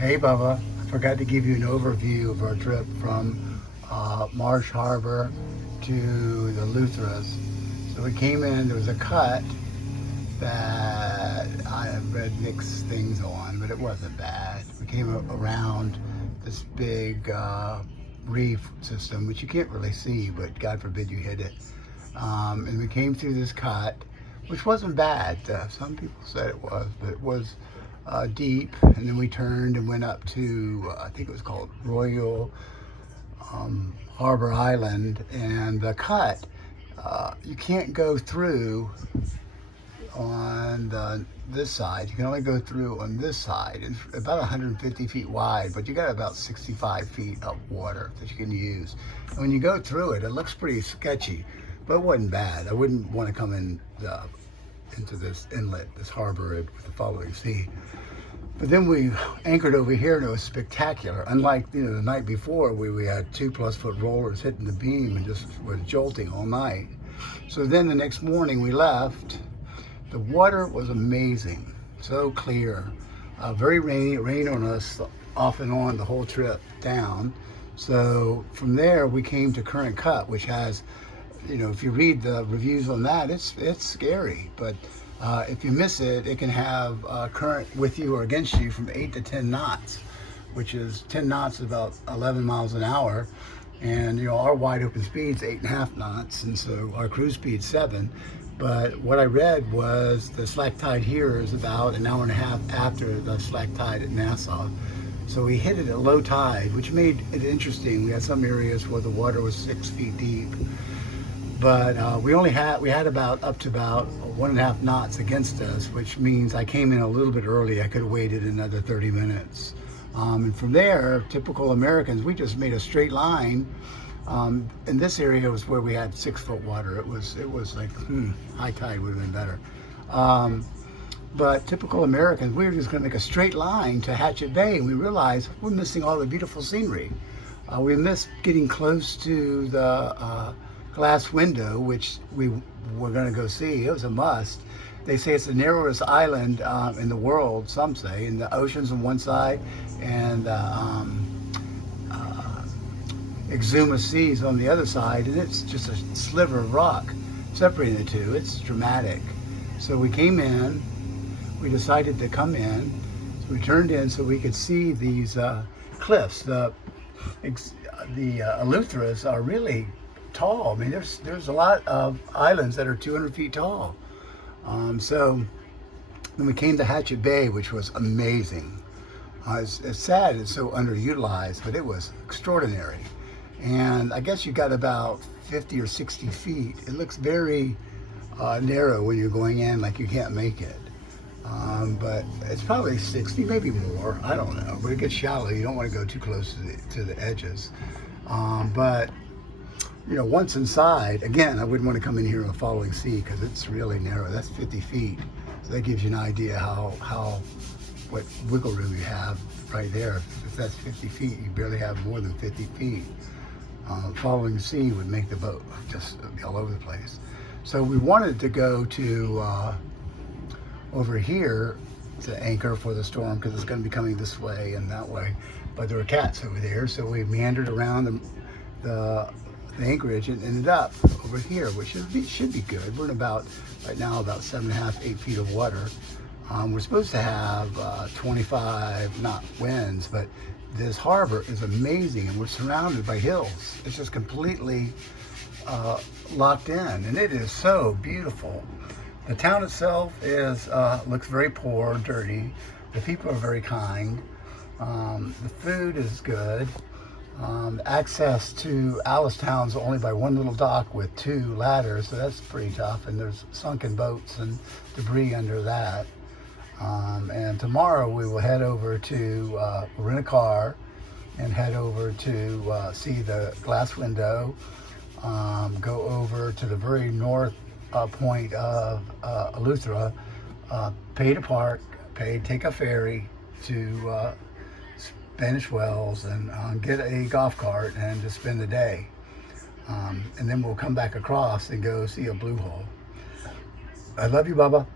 Hey Bubba, I forgot to give you an overview of our trip from Marsh Harbor to the Luthras. So we came in, there was a cut that I have read mixed things on, but it wasn't bad. We came around this big reef system, which you can't really see, but God forbid you hit it. And we came through this cut, which wasn't bad. Some people said it was, but it was deep. And then we turned and went up to, I think it was called Royal Harbour Island. And the cut, you can't go through on this side. You can only go through on this side. It's about 150 feet wide, but you got about 65 feet of water that you can use. And when you go through it, it looks pretty sketchy, but it wasn't bad. I wouldn't want to come in into this inlet, this harbor with the following sea. But then we anchored over here, and it was spectacular. Unlike the night before, where we had 2+ foot rollers hitting the beam and just was jolting all night. So then the next morning we left. The water was amazing, so clear. Very rainy. It rained on us off and on the whole trip down. So from there we came to Current Cut, which has, if you read the reviews on that, it's scary. But if you miss it, it can have current with you or against you from 8 to 10 knots, which is 10 knots is about 11 miles an hour. And our wide open speed's 8.5 knots, and so our cruise speed's 7. But what I read was the slack tide here is about an hour and a half after the slack tide at Nassau. So we hit it at low tide, which made it interesting. We had some areas where the water was 6 feet deep, but we had about up to about 1.5 knots against us, which means I came in a little bit early. I could have waited another 30 minutes. And from there, typical Americans, we just made a straight line. In this area was where we had 6 foot water. It was like, high tide would have been better. But typical Americans, we were just going to make a straight line to Hatchet Bay, and we realized we're missing all the beautiful scenery. We missed getting close to the glass window, which we were going to go see. It was a must. They say it's the narrowest island in the world, some say, and the ocean's on one side and Exuma Seas on the other side, and it's just a sliver of rock separating the two. It's dramatic. So we came in, we decided to come in, so we turned in so we could see these cliffs. The Eleutheras are really tall. I mean, there's a lot of islands that are 200 feet tall. So then we came to Hatchet Bay, which was amazing. It's sad it's so underutilized, but it was extraordinary. And I guess you got about 50 or 60 feet. It looks very narrow when you're going in, like you can't make it. But it's probably 60, maybe more. I don't know. But it gets shallow. You don't want to go too close to the edges. But once inside, again, I wouldn't want to come in here on a following sea because it's really narrow. That's 50 feet. So that gives you an idea what wiggle room you have right there. If that's 50 feet, you barely have more than 50 feet. Following the sea would make the boat just be all over the place. So we wanted to go to over here to anchor for the storm because it's going to be coming this way and that way. But there were cats over there, so we meandered around the anchorage and ended up over here, which should be good. We're in right now about 7.5, 8 feet of water. We're supposed to have 25 knot winds, but this harbor is amazing, and we're surrounded by hills. It's just completely locked in, and it is so beautiful. The town itself looks very poor, dirty. The people are very kind. The food is good. Access to Alice-town's only by one little dock with 2 ladders, so that's pretty tough, and there's sunken boats and debris under that. And tomorrow we will head over to rent a car and head over to see the glass window, go over to the very north point of Eleuthera, pay to park, take a ferry to Spanish Wells and get a golf cart and just spend the day. And then we'll come back across and go see a blue hole. I love you, Bubba.